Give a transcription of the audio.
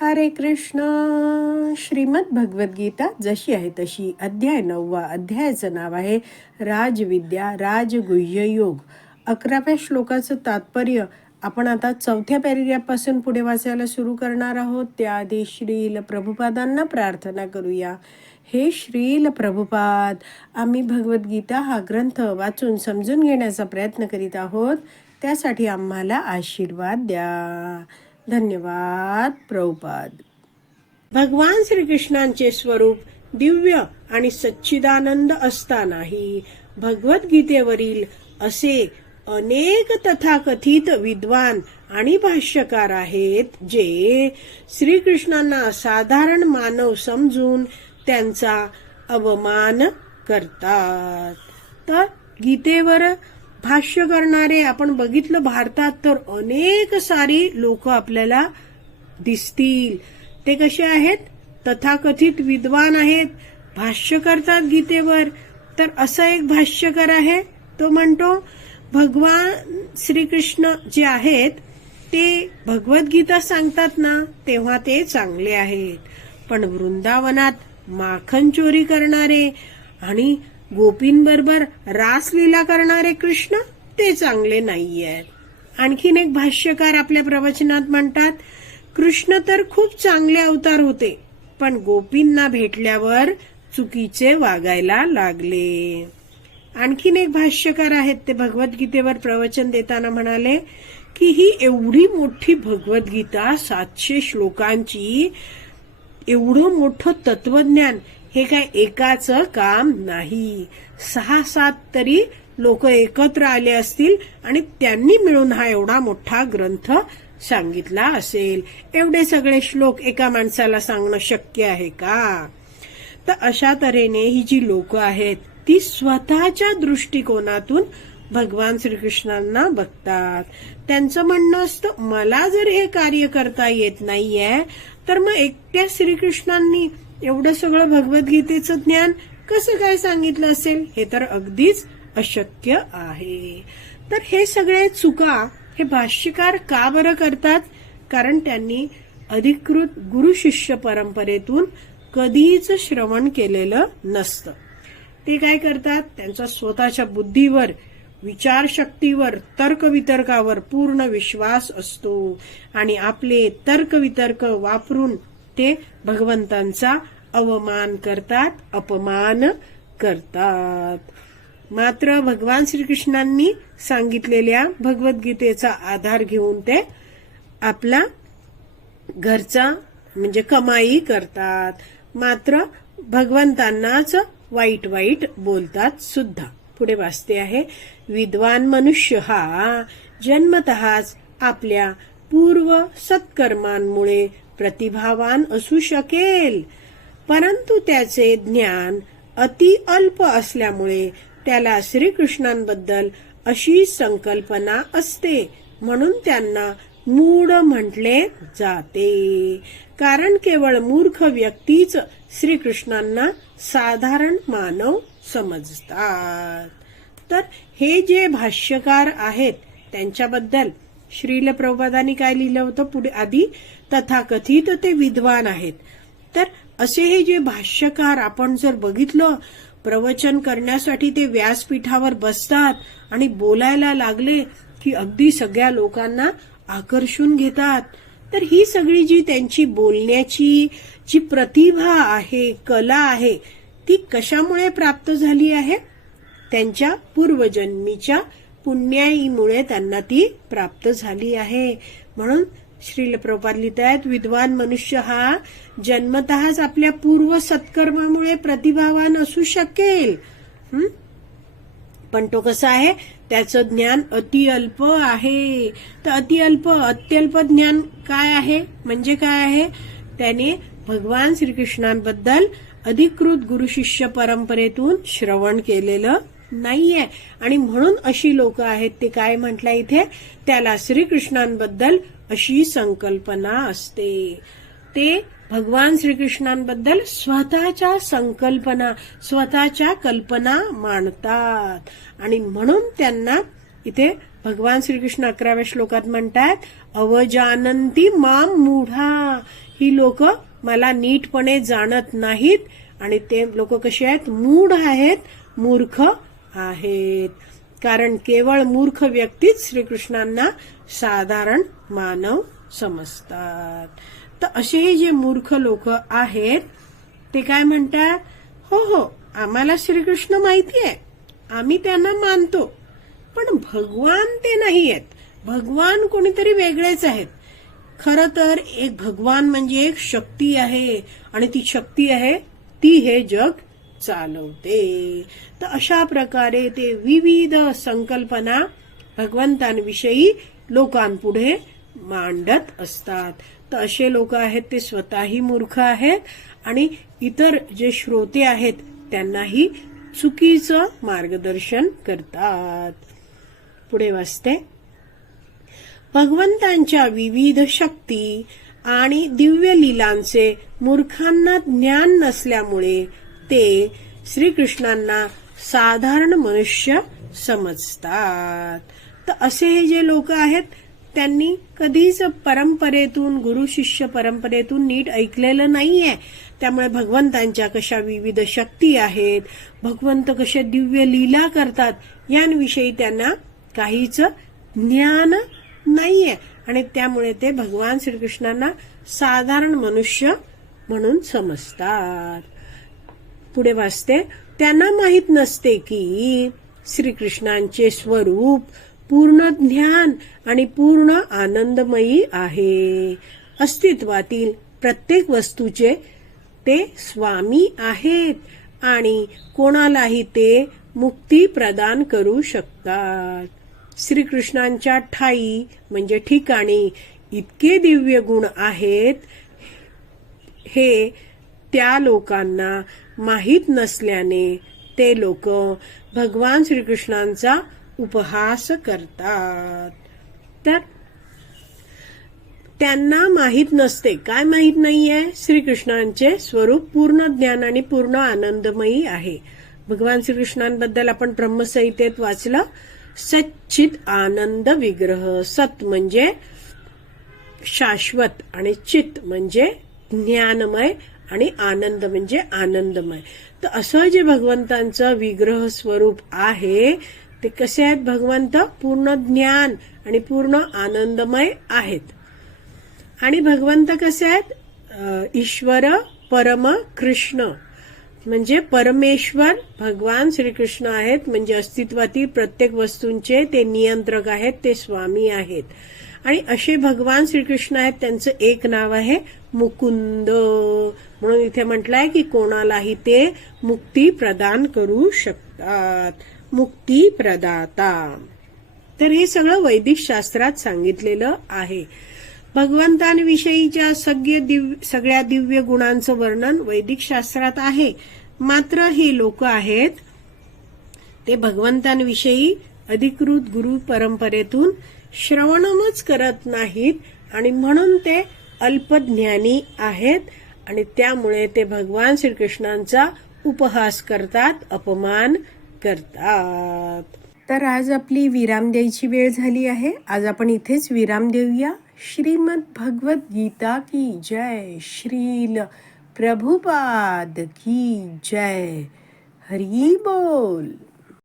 हरे कृष्ण. श्रीमद भगवद्गीता जशी आहे तशी अध्याय नववा अध्यायाचं नाव आहे राजविद्या राजगुह्य योग. अकराव्या श्लोकाचं तात्पर्य आपण आता चौथ्या पॅरेग्राफपासून पुढे वाचायला सुरू करणार आहोत. त्याआधी श्रील प्रभुपादांना प्रार्थना करूया. हे श्रील प्रभुपाद आम्ही भगवद्गीता हा ग्रंथ वाचून समजून घेण्याचा प्रयत्न करीत आहोत. त्यासाठी आम्हाला आशीर्वाद द्या. धन्यवाद प्रभुपाद. भगवान श्रीकृष्णांचे स्वरूप दिव्य आणि सच्चिदानंद असतानाही भगवद्गीतेवरील असे अनेक तथाकथित विद्वान आणि भाष्यकार आहेत जे श्रीकृष्णांना साधारण मानव समजून त्यांचा अवमान करतात. तर गीतेवर भाष्य करणारे आपण बघितलं भारतात तर अनेक सारी लोक आपल्याला दिसतील. ते कसे आहेत? तथाकथित विद्वान आहेत. भाष्य करतात गीतेवर. तर असा एक भाष्यकर आहे तो म्हणतो भगवान श्रीकृष्ण जे आहेत ते भगवद्गीता सांगतात ना तेव्हा ते चांगले आहेत. पण वृंदावनात माखन चोरी करणारे आणि गोपींबरोबर रासलीला करणारे कृष्ण ते चांगले नाहीयेत. आणखीन एक भाष्यकार आपल्या प्रवचनात म्हणतात कृष्ण तर खूप चांगले अवतार होते पण गोपींना भेटल्यावर चुकीचे वागायला लागले. आणखीन एक भाष्यकार आहेत ते भगवद्गीतेवर प्रवचन देताना म्हणाले की ही एवढी मोठी भगवद्गीता सातशे श्लोकांची एवढं मोठं तत्वज्ञान हे काय एकाच काम नाही. सहा सात तरी लोक एकत्र आले असतील आणि त्यांनी मिळून हा एवढा मोठा ग्रंथ सांगितला असेल. एवढे सगळे श्लोक एका माणसाला सांगणं शक्य आहे का? तर अशा तऱ्हेने ही जी लोक आहेत ती स्वतःच्या दृष्टिकोनातून भगवान श्रीकृष्णांना बघतात. त्यांचं म्हणणं असतं मला जर हे कार्य करता येत नाहीये तर मग एकट्या श्रीकृष्णांनी एवढं सगळं भगवद्गीतेचं ज्ञान कसं काय सांगितलं असेल हे तर अगदीच अशक्य आहे. तर हे सगळे चुका हे भाष्यकार का बरं करतात? कारण त्यांनी अधिकृत गुरु शिष्य परंपरेतून कधीच श्रवण केलेलं नसतं. ते काय करतात? त्यांचा स्वतःच्या बुद्धीवर विचारशक्तीवर तर्कवितर्कावर पूर्ण विश्वास असतो. आणि आपले तर्कवितर्क वापरून ते भगवंतांचा अवमान करतात अपमान करतात. मात्र भगवान श्रीकृष्णांनी सांगितलेल्या भगवद्गीतेचा आधार घेऊन ते आपला घरचा म्हणजे कमाई करतात. मात्र भगवंतांनाच वाईट वाईट बोलतात सुद्धा. पुढे वाचते आहे विद्वान मनुष्य हा जन्मतःच आपल्या पूर्व सत्कर्मांमुळे प्रतिभावान असू शकेल. परंतु त्याचे ज्ञान अति अल्प असल्यामुळे त्याला श्रीकृष्णांबद्दल अशी संकल्पना असते म्हणून त्यांना मूढ म्हटले जाते. कारण केवळ मूर्ख व्यक्तीच श्रीकृष्णांना साधारण मानव समजतात. तर हे जे भाष्यकार आहेत त्यांच्याबद्दल श्रील प्रभुपादांनी काय लिहिलं होतं पुढे आधी? तथाकथित ते विद्वान आहेत. तर असे हे जे भाष्यकार आपण जर बघितलं प्रवचन करण्यासाठी ते व्यासपीठावर बसतात आणि बोलायला लागले की अगदी सगळ्या लोकांना आकर्षून घेतात. तर ही सगळी जी त्यांची बोलण्याची जी प्रतिभा आहे कला आहे ती कशामुळे प्राप्त झाली आहे? त्यांच्या पूर्वजन्मीच्या पुण्याईमुळे त्यांना ती प्राप्त झाली आहे. म्हणून श्रील प्रपात लिहित आहेत विद्वान मनुष्य हा जन्मतःच आपल्या पूर्व सत्कर्मामुळे प्रतिभावान असू शकेल. पण तो कसा आहे? त्याचं ज्ञान अतिअल्प आहे. तर अतिअल्प अत्यल्प ज्ञान काय आहे? म्हणजे काय आहे? त्याने भगवान श्रीकृष्णांबद्दल अधिकृत गुरुशिष्य परंपरेतून श्रवण केलेलं नाहीये. आणि म्हणून अशी लोक आहेत ते काय म्हटलं इथे? त्याला श्रीकृष्णांबद्दल अशी संकल्पना असते. ते भगवान श्रीकृष्णांबद्दल स्वतःच्या संकल्पना स्वतःच्या कल्पना मांडतात. आणि म्हणून त्यांना इथे भगवान श्रीकृष्ण अकराव्या श्लोकात म्हणतात अवजानंती माम मूढा. ही लोक मला नीटपणे जाणत नाहीत आणि ते लोक कसे आहेत? मूढ आहेत मूर्ख आहेत. कारण केवळ मूर्ख व्यक्तीच श्रीकृष्णांना साधारण मानव समजतात. तर असे हे जे मूर्ख लोक आहेत ते काय म्हणतात? हो हो आम्हाला श्रीकृष्ण माहिती आहे. आम्ही त्यांना मानतो. पण भगवान ते नाही आहेत भगवान कोणीतरी वेगळेच आहेत. खर तर एक भगवान म्हणजे एक शक्ती आहे. आणि ती शक्ती आहे ती हे जग चालवते. तर अशा प्रकारे ते विविध संकल्पना भगवंतांविषयी लोकांपुढे मांडत असतात. तर असे लोक आहेत ते स्वतःही मूर्ख आहेत आणि इतर जे श्रोते आहेत त्यांनाही चुकीचं मार्गदर्शन करतात. पुढे वाचते. भगवंतांच्या विविध शक्ती आणि दिव्य लीलांचे मूर्खांना ज्ञान नसल्यामुळे ते श्रीकृष्णांना साधारण मनुष्य समजतात. तर असे हे जे लोक आहेत त्यांनी कधीच परंपरेतून गुरु शिष्य परंपरेतून नीट ऐकलेलं नाहीये. त्यामुळे भगवंतांच्या कशा विविध शक्ती आहेत भगवंत कशा दिव्य लीला करतात यांविषयी त्यांना काहीच ज्ञान नाहीये. आणि त्यामुळे ते भगवान श्रीकृष्णांना साधारण मनुष्य म्हणून समजतात. पुढे वाचते त्यांना माहीत नसते की श्रीकृष्णांचे स्वरूप पूर्ण ज्ञान आणि पूर्ण आनंदमयी आहे. अस्तित्वातील प्रत्येक वस्तूचे ते स्वामी आहेत आणि कोणालाही ते मुक्ती प्रदान करू शकतात. श्रीकृष्णांच्या ठाई म्हणजे ठिकाणी इतके दिव्य गुण आहेत हे त्या लोकांना माहीत नसल्याने ते लोक भगवान श्रीकृष्णांचा उपहास करतात. तर त्यांना माहीत नसते. काय माहीत नाहीये? श्रीकृष्णांचे स्वरूप पूर्ण ज्ञान आणि पूर्ण आनंदमयी आहे. भगवान श्रीकृष्णांबद्दल आपण ब्रह्मसंहितेत वाचलं सच्चित आनंद विग्रह सत म्हणजे शाश्वत आणि चित म्हणजे ज्ञानमय आणि आनंद म्हणजे आनंदमय. तर असं जे भगवंतांचं विग्रह स्वरूप आहे ते कसे आहेत भगवंत? पूर्ण ज्ञान आणि पूर्ण आनंदमय आहेत. आणि भगवंत कसे आहेत? ईश्वर परम कृष्ण. म्हणजे परमेश्वर भगवान श्रीकृष्ण आहेत. म्हणजे अस्तित्वातील प्रत्येक वस्तूंचे ते नियंत्रक आहेत ते स्वामी आहेत. आणि असे भगवान श्रीकृष्ण आहेत त्यांचं एक नाव आहे मुकुंद. म्हणून इथे म्हटलंय की कोणालाही ते मुक्ती प्रदान करू शकतात. मुक्ती प्रदाता. तर हे सगळं वैदिक शास्त्रात सांगितलेलं आहे. भगवंतांविषयीच्या सगळे दिव्य सगळ्या दिव्य गुणांचं वर्णन वैदिक शास्त्रात आहे मात्र हे लोक आहेत ते भगवंतांविषयी अधिकृत गुरु परंपरेतून श्रवणमच करत नाहीत आणि म्हणून ते अल्पज्ञानी आहेत. आणि त्यामुळे ते भगवान श्रीकृष्णांचा उपहास करतात अपमान करतात. तर आज आपली विराम द्यायची वेळ झाली आहे. आज आपण इथेच विराम देऊया. श्रीमद भगवत गीता की जय. श्रील प्रभुपाद की जय. हरी बोल.